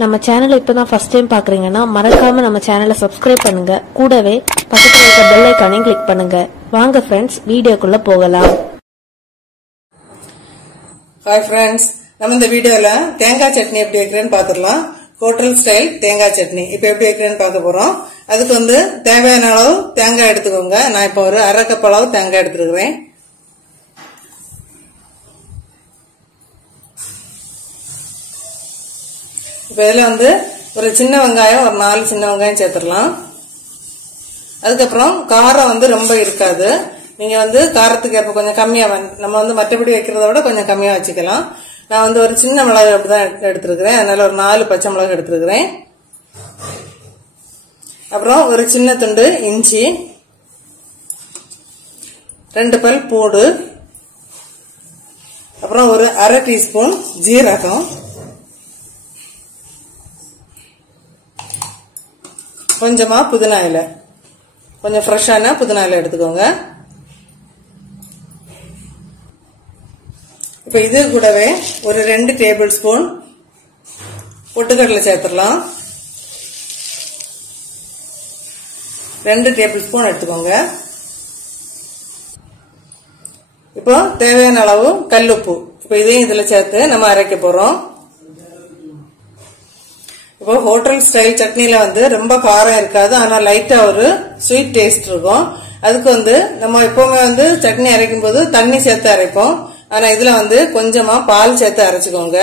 நம்ம சேனலை இப்பதான் ஃபர்ஸ்ட் டைம் பாக்குறீங்கன்னா மறக்காம நம்ம சேனலை சப்ஸ்கிரைப் பண்ணுங்க. கூடவே பக்கத்துல இருக்க பெல் ஐகானையும் கிளிக் பண்ணுங்க. வாங்க ஃப்ரெண்ட்ஸ், வீடியோக்குள்ள போகலாம். ஹாய் ஃப்ரெண்ட்ஸ், நம்ம இந்த வீடியோல தேங்காய் சட்னி எப்படி வைக்கிறேன்னு பாத்துடலாம். ஹோட்டல் ஸ்டைல் தேங்காய் சட்னி இப்ப எப்படி வைக்கிறேன்னு பார்க்க போறோம். அதுக்கு தேவையான அளவு தேங்காய் எடுத்துக்கோங்க. நான் இப்ப ஒரு அரை கப் அளவு தேங்காய் எடுத்துருக்கிறேன். இப்ப இதுல ஒரு சின்ன வெங்காயம், ஒரு 4 சின்ன வெங்காயம் சேர்த்துடலாம். அதுக்கப்புறம் காரம் ரொம்ப இருக்காது. நீங்க காரத்துக்கு ஏற்ப கொஞ்சம் கம்மியா, நம்ம மற்றபடி வைக்கிறத விட கொஞ்சம் கம்மியா வச்சுக்கலாம். நான் ஒரு சின்ன மிளகு அப்படிதான் எடுத்திருக்கிறேன். அதனால ஒரு 4 பச்சை மிளகு எடுத்திருக்கிறேன். அப்புறம் ஒரு சின்ன துண்டு இஞ்சி, 2 பல் பூடு, அப்புறம் ஒரு அரை டீஸ்பூன் ஜீரகம், கொஞ்சமா புதினா இலை, கொஞ்சம் ஃப்ரெஷ்ஷான புதினா இலை எடுத்துக்கோங்க. இப்ப இது கூடவே ஒரு 2 டேபிள் ஸ்பூன் பொட்டுக்கடலை சேர்த்துடலாம். 2 டேபிள் ஸ்பூன் எடுத்துக்கோங்க. இப்போ தேவையான அளவு கல்லுப்பு, இப்ப இதையும் இதுல சேர்த்து நம்ம அரைக்க போறோம். இப்போ ஹோட்டல் ஸ்டைல் சட்னில ரொம்ப காரம் இருக்காது, ஆனா லைட்டா ஒரு ஸ்வீட் டேஸ்ட் இருக்கும். அதுக்கு நம்ம எப்பவுமே சட்னி அரைக்கும் போது தண்ணி சேர்த்து அரைப்போம். ஆனா இதுல கொஞ்சமா பால் சேர்த்து அரைச்சுக்கோங்க.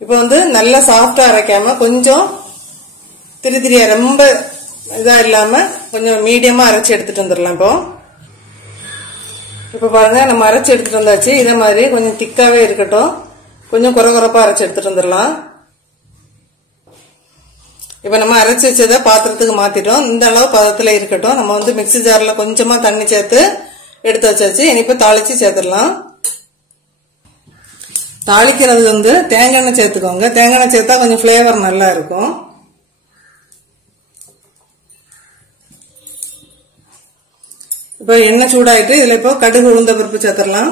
இப்போ நல்லா சாஃப்டா அரைக்காம கொஞ்சம் திரிதிரியா, ரொம்ப இதா இல்லாம கொஞ்சம் மீடியமா அரைச்சு எடுத்துட்டு வந்துடலாம். இப்ப பாருங்க, நம்ம அரைச்சு எடுத்துட்டு வந்தாச்சு. இதே மாதிரி கொஞ்சம் திக்காவே இருக்கட்டும், கொஞ்சம் குறகுறப்பா அரைச்சு எடுத்துட்டு வந்துடலாம். இப்ப நம்ம அரைச்சு வச்சதை பாத்திரத்துக்கு மாத்திட்டோம். இந்த அளவு பதத்துல இருக்கட்டும். நம்ம மிக்ஸி ஜார்ல கொஞ்சமா தண்ணி சேர்த்து எடுத்து வச்சாச்சு. இனிப்ப தாளிச்சு சேர்த்துடலாம். தாளிக்கிறது தேங்காய் எண்ணெய் சேர்த்துக்கோங்க. தேங்காய் எண்ணெய் சேர்த்தா கொஞ்சம் பிளேவர் நல்லா இருக்கும். இப்ப எண்ணெய் சூடாயிட்டு இதுல இப்போ கடுகு உளுந்த பருப்பு சேர்த்துடலாம்.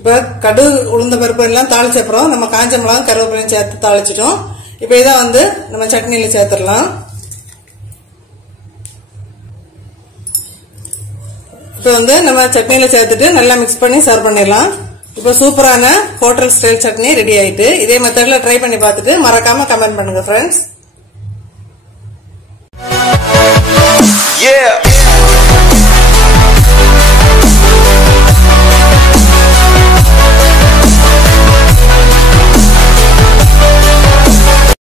இப்ப கடுகு உளுந்த பருப்பு எல்லாம் தாளிச்ச அப்புறம் நம்ம காஞ்ச மிளகாய் கருவேப்பிலையும் சேர்த்து தாளிச்சிட்டோம். இப்ப இதை நம்ம சட்னியில சேர்த்துடலாம். இப்ப நம்ம சட்னியில சேர்த்துட்டு நல்லா மிக்ஸ் பண்ணி சர்வ் பண்ணிடலாம். இப்ப சூப்பரான ஹோட்டல் ஸ்டைல் சட்னி ரெடி ஆயிட்டு. இதே மெத்தட்ல ட்ரை பண்ணி பார்த்துட்டு மறக்காம கமெண்ட் பண்ணுங்க ஃப்ரெண்ட்ஸ்.